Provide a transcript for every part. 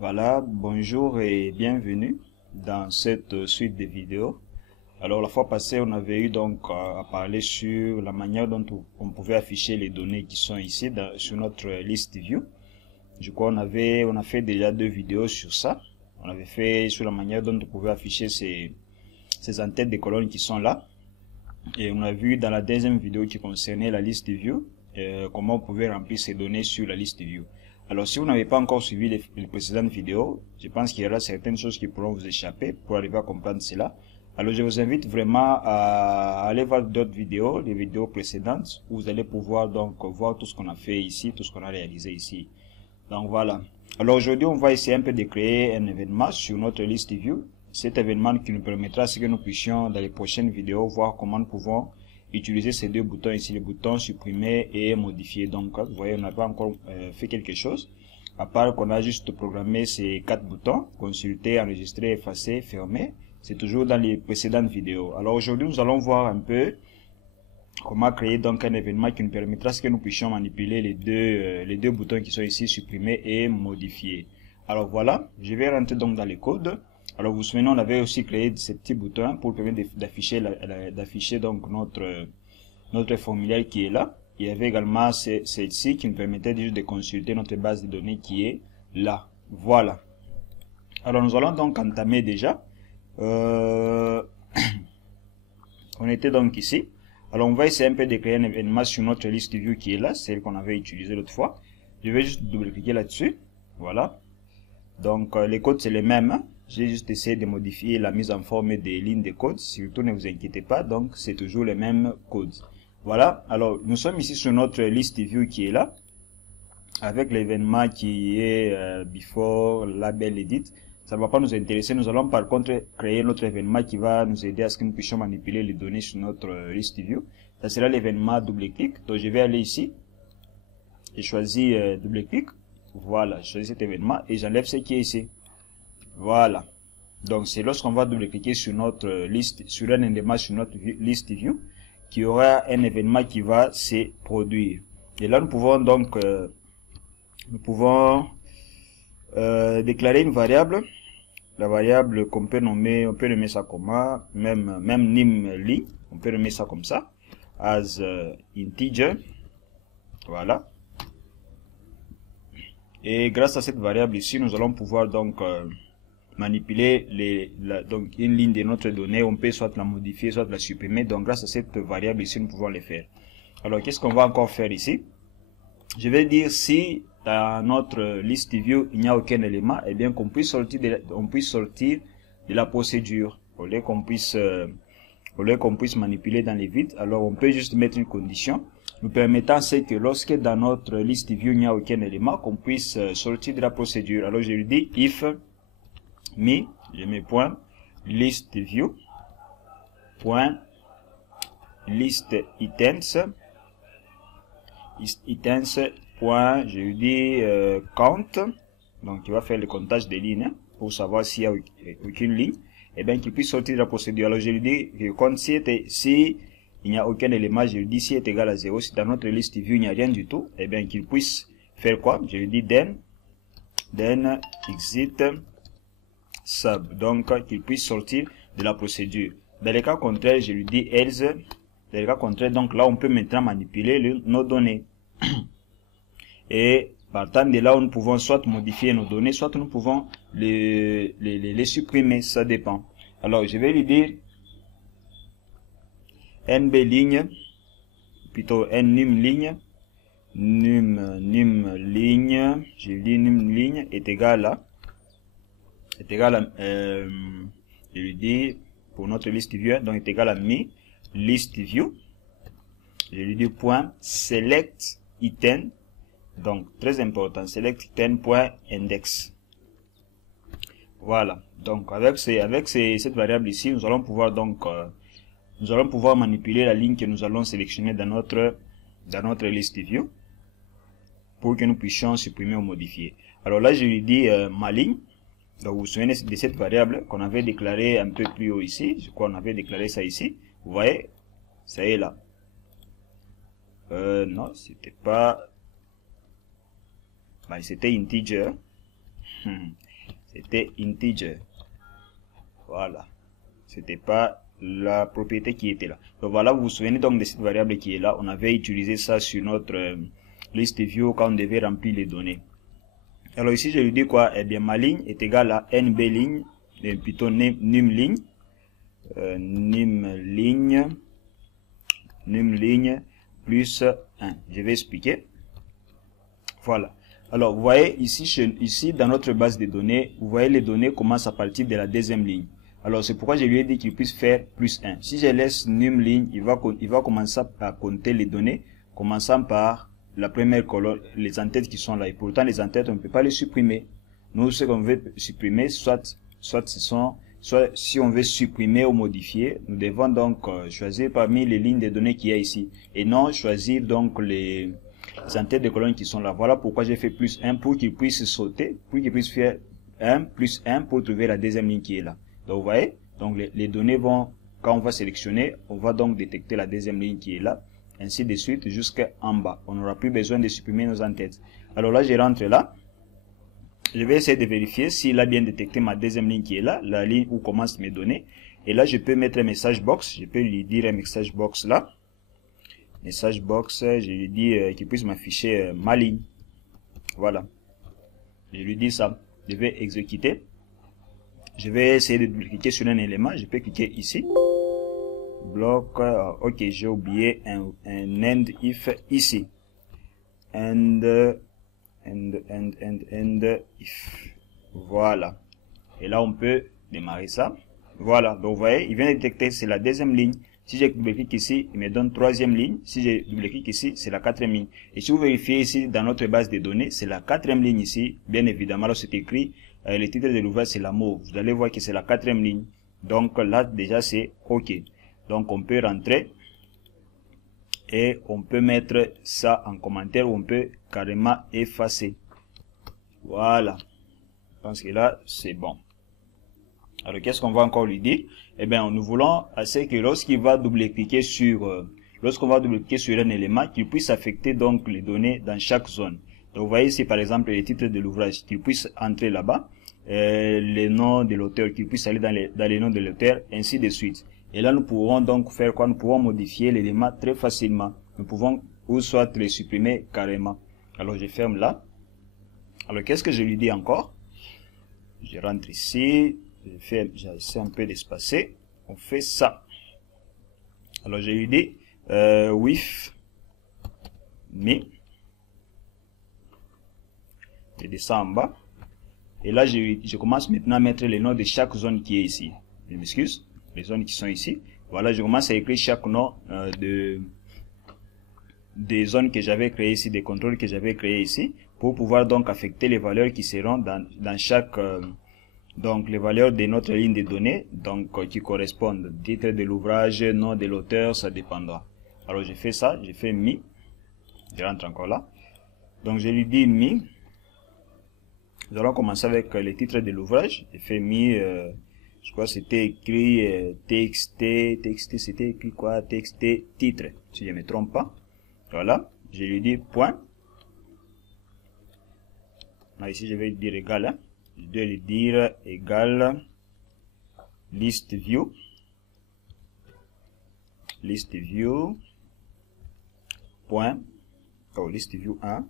Voilà, bonjour et bienvenue dans cette suite de vidéos. Alors la fois passée, on avait eu donc à parler sur la manière dont on pouvait afficher les données qui sont ici sur notre liste view. Je crois on a fait déjà 2 vidéos sur ça. On avait fait sur la manière dont on pouvait afficher ces en-têtes de colonnes qui sont là. Et on a vu dans la deuxième vidéo qui concernait la liste view, comment on pouvait remplir ces données sur la liste view. Alors si vous n'avez pas encore suivi les précédentes vidéos, je pense qu'il y aura certaines choses qui pourront vous échapper pour arriver à comprendre cela. Alors je vous invite vraiment à aller voir d'autres vidéos, les vidéos précédentes, où vous allez pouvoir donc voir tout ce qu'on a fait ici, tout ce qu'on a réalisé ici. Donc voilà. Alors aujourd'hui on va essayer un peu de créer un événement sur notre liste view. Cet événement qui nous permettra que nous puissions dans les prochaines vidéos voir comment nous pouvons utiliser ces deux boutons ici, les boutons supprimer et modifier. Donc vous voyez, on n'a pas encore fait quelque chose, à part qu'on a juste programmé ces 4 boutons: consulter, enregistrer, effacer, fermer. C'est toujours dans les précédentes vidéos. Alors aujourd'hui nous allons voir un peu comment créer donc un événement qui nous permettra que nous puissions manipuler les deux boutons qui sont ici, supprimer et modifier. Alors voilà, je vais rentrer donc dans les codes. Alors vous vous souvenez, on avait aussi créé ces petits boutons pour permettre d'afficher donc notre formulaire qui est là. Il y avait également celle-ci qui nous permettait juste de consulter notre base de données qui est là. Voilà. Alors nous allons donc entamer déjà. On était donc ici. Alors on va essayer un peu de créer un événement sur notre liste view qui est là, celle qu'on avait utilisée l'autre fois. Je vais juste double-cliquer là-dessus. Voilà. Donc les codes c'est les mêmes, hein. J'ai juste essayé de modifier la mise en forme des lignes de code. Surtout ne vous inquiétez pas, donc c'est toujours les mêmes codes. Voilà, alors nous sommes ici sur notre liste view qui est là, avec l'événement qui est before label edit. Ça ne va pas nous intéresser. Nous allons par contre créer notre événement qui va nous aider à ce que nous puissions manipuler les données sur notre liste view. Ça sera l'événement double-clic. Donc je vais aller ici, je choisis double-clic. Voilà, je choisis cet événement et j'enlève ce qui est ici. Voilà. Donc c'est lorsqu'on va double-cliquer sur notre liste, sur un élément sur notre liste view, qu'il y aura un événement qui va se produire. Et là nous pouvons donc déclarer une variable. La variable qu'on peut nommer, on peut nommer ça comment, même nim_ly, on peut nommer ça comme ça, as integer. Voilà. Et grâce à cette variable ici, nous allons pouvoir donc manipuler donc une ligne de notre donnée. On peut soit la modifier, soit la supprimer. Donc grâce à cette variable ici, nous pouvons le faire. Alors qu'est-ce qu'on va encore faire ici? Je vais dire si dans notre liste view il n'y a aucun élément, et bien qu'on puisse sortir de la procédure au lieu qu'on puisse manipuler dans les vides. Alors on peut juste mettre une condition nous permettant c'est que lorsque dans notre liste view il n'y a aucun élément, qu'on puisse sortir de la procédure. Alors je lui dis if me, je mets point list view point list items point, je lui dis count, donc il va faire le comptage des lignes pour savoir s'il y a aucune ligne, et bien qu'il puisse sortir de la procédure. Alors je lui dis que compte si il n'y a aucun élément, je lui dis si est égal à 0. Si dans notre liste view il n'y a rien du tout, et bien qu'il puisse faire quoi? Je lui dis then exit sub, donc qu'il puisse sortir de la procédure. Dans le cas contraire, je lui dis else. Dans le cas contraire, donc là on peut maintenant manipuler nos données. Et partant de là, nous pouvons soit modifier nos données, soit nous pouvons les supprimer, ça dépend. Alors je vais lui dire nb ligne, plutôt num ligne, num ligne, je lui dis num ligne est égal à, je lui dis pour notre liste view, donc est égal à mi list view, je lui dis point select item, donc très important, select item.index. Voilà, donc avec cette variable ici, nous allons pouvoir donc manipuler la ligne que nous allons sélectionner dans notre liste view pour que nous puissions supprimer ou modifier. Alors là je lui dis ma ligne. Donc vous vous souvenez de cette variable qu'on avait déclarée un peu plus haut ici. Je crois qu'on avait déclaré ça ici. Vous voyez, ça est là. Non, c'était pas, c'était integer. C'était integer. Voilà. C'était pas la propriété qui était là. Donc voilà, vous vous souvenez donc de cette variable qui est là. On avait utilisé ça sur notre liste view quand on devait remplir les données. Alors ici, je lui dis quoi? Eh bien, ma ligne est égale à nb ligne, et plutôt num ligne, num ligne plus 1. Je vais expliquer. Voilà. Alors, vous voyez ici dans notre base de données, vous voyez les données commencent à partir de la deuxième ligne. Alors, c'est pourquoi je lui ai dit qu'il puisse faire plus 1. Si je laisse num ligne, il va commencer à compter les données, commençant par la première colonne, les en-têtes qui sont là. Et pourtant, les en-têtes, on ne peut pas les supprimer. Nous, ce qu'on veut supprimer, soit si on veut supprimer ou modifier, nous devons donc choisir parmi les lignes de données qu'il y a ici. Et non choisir donc les en-têtes de colonnes qui sont là. Voilà pourquoi j'ai fait plus 1 pour qu'il puisse sauter, pour qu'il puisse faire 1 plus 1 pour trouver la deuxième ligne qui est là. Donc, vous voyez, donc les données vont, quand on va sélectionner, on va donc détecter la deuxième ligne qui est là, ainsi de suite jusqu'en bas. On n'aura plus besoin de supprimer nos en-têtes. Alors là, je rentre là. Je vais essayer de vérifier s'il a bien détecté ma deuxième ligne qui est là, la ligne où commencent mes données. Et là, je peux mettre un message box. Je peux lui dire un message box là. Message box, je lui dis qu'il puisse m'afficher ma ligne. Voilà. Je lui dis ça. Je vais exécuter. Je vais essayer de cliquer sur un élément. Je peux cliquer ici. Bloc. Ok, j'ai oublié un end if ici. End if. Voilà. Et là, on peut démarrer ça. Voilà. Donc, vous voyez, il vient de détecter, c'est la deuxième ligne. Si je double-clique ici, il me donne troisième ligne. Si je double-clique ici, c'est la quatrième ligne. Et si vous vérifiez ici, dans notre base de données, c'est la quatrième ligne ici. Bien évidemment, là, c'est écrit, le titre de l'ouvrage, c'est la mauve. Vous allez voir que c'est la quatrième ligne. Donc, là, déjà, c'est OK. Donc, on peut rentrer. Et on peut mettre ça en commentaire ou on peut carrément effacer. Voilà. Je pense que là, c'est bon. Alors, qu'est-ce qu'on va encore lui dire? Eh bien, nous voulons assez que lorsqu'il va double-cliquer sur, lorsqu'on va double-cliquer sur un élément, qu'il puisse affecter donc les données dans chaque zone. Donc, vous voyez ici, par exemple, les titres de l'ouvrage, qu'il puisse entrer là-bas, les noms de l'auteur, qu'il puisse aller dans les noms de l'auteur, ainsi de suite. Et là, nous pourrons donc faire quoi? Nous pouvons modifier l'élément très facilement. Nous pouvons ou soit les supprimer carrément. Alors, je ferme là. Alors, qu'est-ce que je lui dis encore? Je rentre ici. J'essaie un peu d'espacer. On fait ça. Alors, je lui dis with me. Je descends en bas. Et là, je commence maintenant à mettre les noms de chaque zone qui est ici. Je m'excuse. Les zones qui sont ici. Voilà, je commence à écrire chaque nom des zones que j'avais créées ici, des contrôles que j'avais créés ici, pour pouvoir donc affecter les valeurs qui seront dans chaque, donc les valeurs de notre ligne de données, donc qui correspondent. Titre de l'ouvrage, nom de l'auteur, ça dépendra. Alors je fais ça, je fais me, je rentre encore là. Donc je lui dis me. Nous allons commencer avec les titres de l'ouvrage. Je fais me. Je crois que c'était écrit TXT, c'était écrit quoi? TXT titre, si je ne me trompe pas. Voilà, je lui dis point. Là, ici, je vais dire égal. Hein. Je dois lui dire égal list view. List view. Point. Oh, list view 1.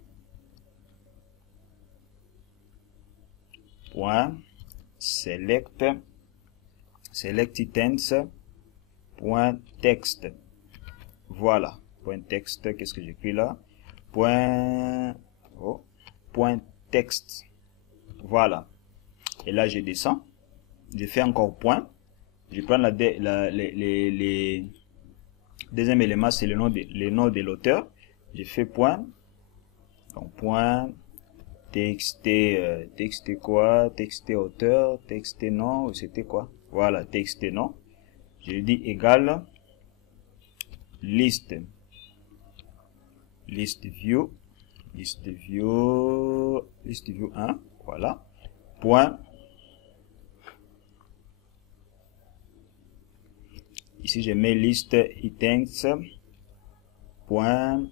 Point. Select items point texte. Voilà, point texte. Qu'est-ce que j'écris là? Point texte. Voilà. Et là je descends, je fais encore point, je prends les deuxième élément, c'est le nom de l'auteur, je fais point, donc point texte quoi, texte auteur, texte nom, c'était quoi? Voilà, texte nom. Je dis égal list view 1, voilà, point, ici je mets list items, point,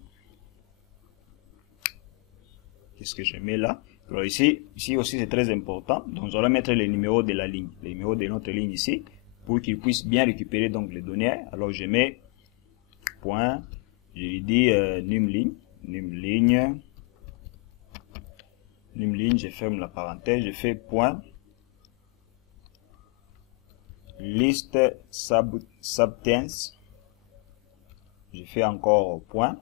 qu'est-ce que je mets là? Alors ici aussi c'est très important. Donc nous allons mettre les numéros de la ligne, les numéros de notre ligne ici, pour qu'il puisse bien récupérer donc les données. Alors je mets point, je lui dis num ligne, je ferme la parenthèse, je fais point, liste substance, je fais encore point,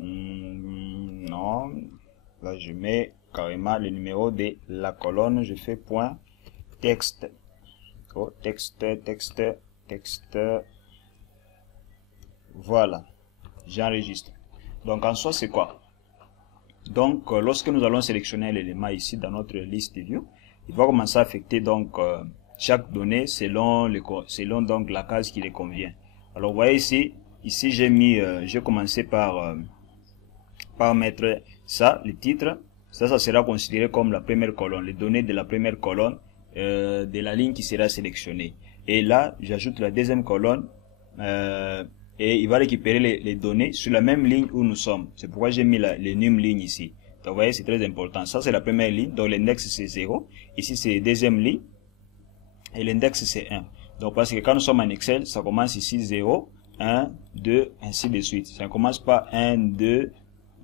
non, là je mets carrément le numéro de la colonne, je fais point, texte, oh, texte, voilà, j'enregistre. Donc en soi c'est quoi? Donc lorsque nous allons sélectionner l'élément ici dans notre liste view, il va commencer à affecter donc chaque donnée selon donc la case qui les convient. Alors vous voyez ici j'ai commencé par mettre ça, le titre. Ça sera considéré comme la première colonne, les données de la première colonne de la ligne qui sera sélectionnée. Et là, j'ajoute la deuxième colonne et il va récupérer les données sur la même ligne où nous sommes. C'est pourquoi j'ai mis les num ligne ici. Donc vous voyez, c'est très important. Ça, c'est la première ligne. Donc l'index, c'est 0. Ici, c'est la deuxième ligne. Et l'index, c'est 1. Donc parce que quand nous sommes en Excel, ça commence ici 0, 1, 2, ainsi de suite. Ça ne commence pas 1, 2,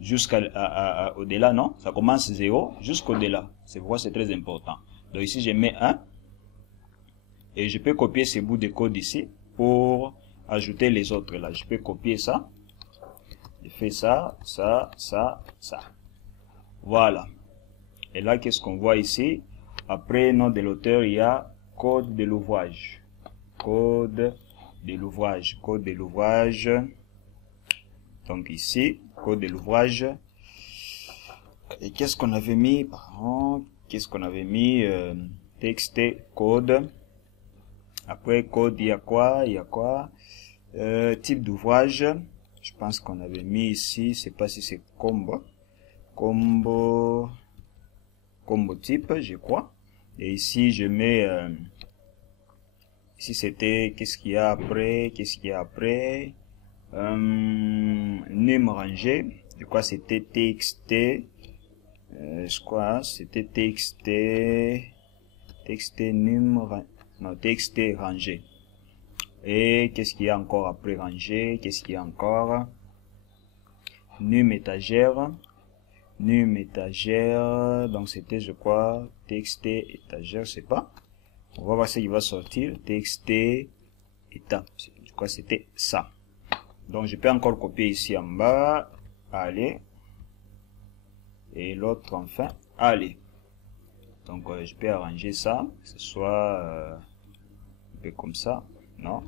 jusqu'à au-delà, non. Ça commence 0 jusqu'au-delà. C'est pourquoi c'est très important. Donc ici, je mets 1. Et je peux copier ces bouts de code ici pour ajouter les autres là. Je peux copier ça. Je fais ça, ça, ça, ça. Voilà. Et là, qu'est-ce qu'on voit ici? Après nom de l'auteur, il y a code de l'ouvrage. Code de l'ouvrage. Code de l'ouvrage. Donc ici, code de l'ouvrage. Et qu'est-ce qu'on avait mis? Pardon. Qu'est-ce qu'on avait mis? Texte, code. Après code, il y a quoi? Type d'ouvrage. Je pense qu'on avait mis ici, je sais pas si c'est combo type, je crois. Et ici je mets ici c'était qu'est-ce qu'il y a après? Num rangé. Je crois c'était txt. Je crois c'était txt num. Non, texte rangé. Et qu'est-ce qu'il y a encore après rangé? Qu'est-ce qu'il y a encore? Num étagère. Donc c'était, je crois, texte étagère, je sais pas. On va voir ce qui va sortir. Texte état. Je crois que c'était ça. Donc je peux encore copier ici en bas. Allez. Et l'autre enfin. Allez. Donc je peux arranger ça, que ce soit un peu comme ça, non?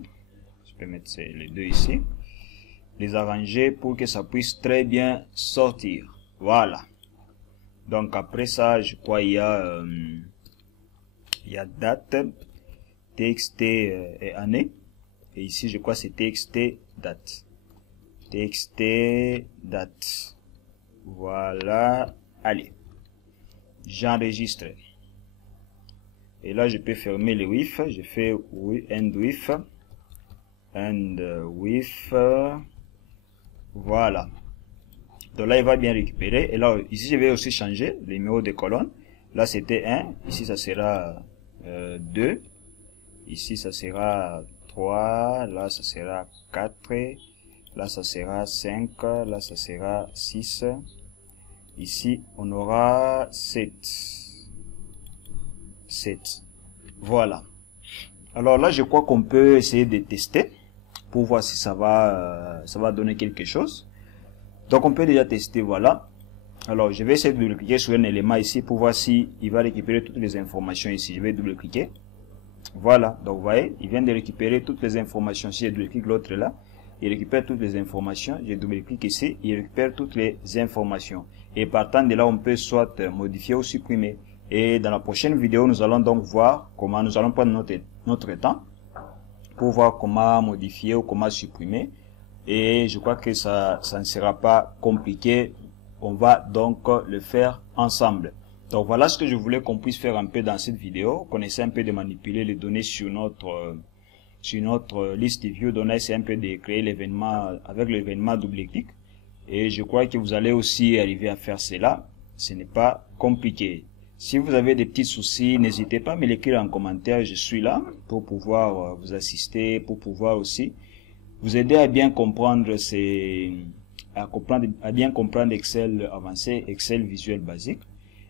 Je peux mettre les deux ici, les arranger pour que ça puisse très bien sortir. Voilà. Donc après ça, je crois il y a date, txt et année, et ici je crois c'est txt date. Txt date. Voilà. Allez. J'enregistre. Et là, je peux fermer le with. Je fais end with. Voilà. Donc là, il va bien récupérer. Et là, ici, je vais aussi changer le numéro de colonne. Là, c'était 1. Ici, ça sera 2. Ici, ça sera 3. Là, ça sera 4. Là, ça sera 5. Là, ça sera 6. Ici, on aura 7. Voilà. Alors là, je crois qu'on peut essayer de tester pour voir si ça va donner quelque chose. Donc, on peut déjà tester, voilà. Alors, je vais essayer de double-cliquer sur un élément ici pour voir si il va récupérer toutes les informations ici. Je vais double-cliquer. Voilà. Donc, vous voyez, il vient de récupérer toutes les informations. Si je double-clique l'autre là, il récupère toutes les informations. Je double-clique ici, il récupère toutes les informations. Et partant de là, on peut soit modifier ou supprimer. Et dans la prochaine vidéo, nous allons donc voir comment nous allons prendre notre temps pour voir comment modifier ou comment supprimer. Et je crois que ça ne sera pas compliqué. On va donc le faire ensemble. Donc voilà ce que je voulais qu'on puisse faire un peu dans cette vidéo. Qu'on essaie un peu de manipuler les données sur notre liste view. Donc on essaie un peu de créer l'événement avec l'événement double-clic. Et je crois que vous allez aussi arriver à faire cela. Ce n'est pas compliqué. Si vous avez des petits soucis, n'hésitez pas à me l'écrire en commentaire. Je suis là pour pouvoir vous assister, pour pouvoir aussi vous aider à bien comprendre à bien comprendre Excel avancé, Excel visuel basique.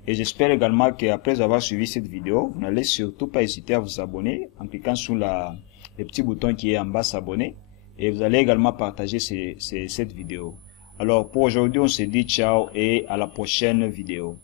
Et j'espère également qu'après avoir suivi cette vidéo, vous n'allez surtout pas hésiter à vous abonner en cliquant sur le petit bouton qui est en bas s'abonner. Et vous allez également partager cette vidéo. Alors pour aujourd'hui, on se dit ciao et à la prochaine vidéo.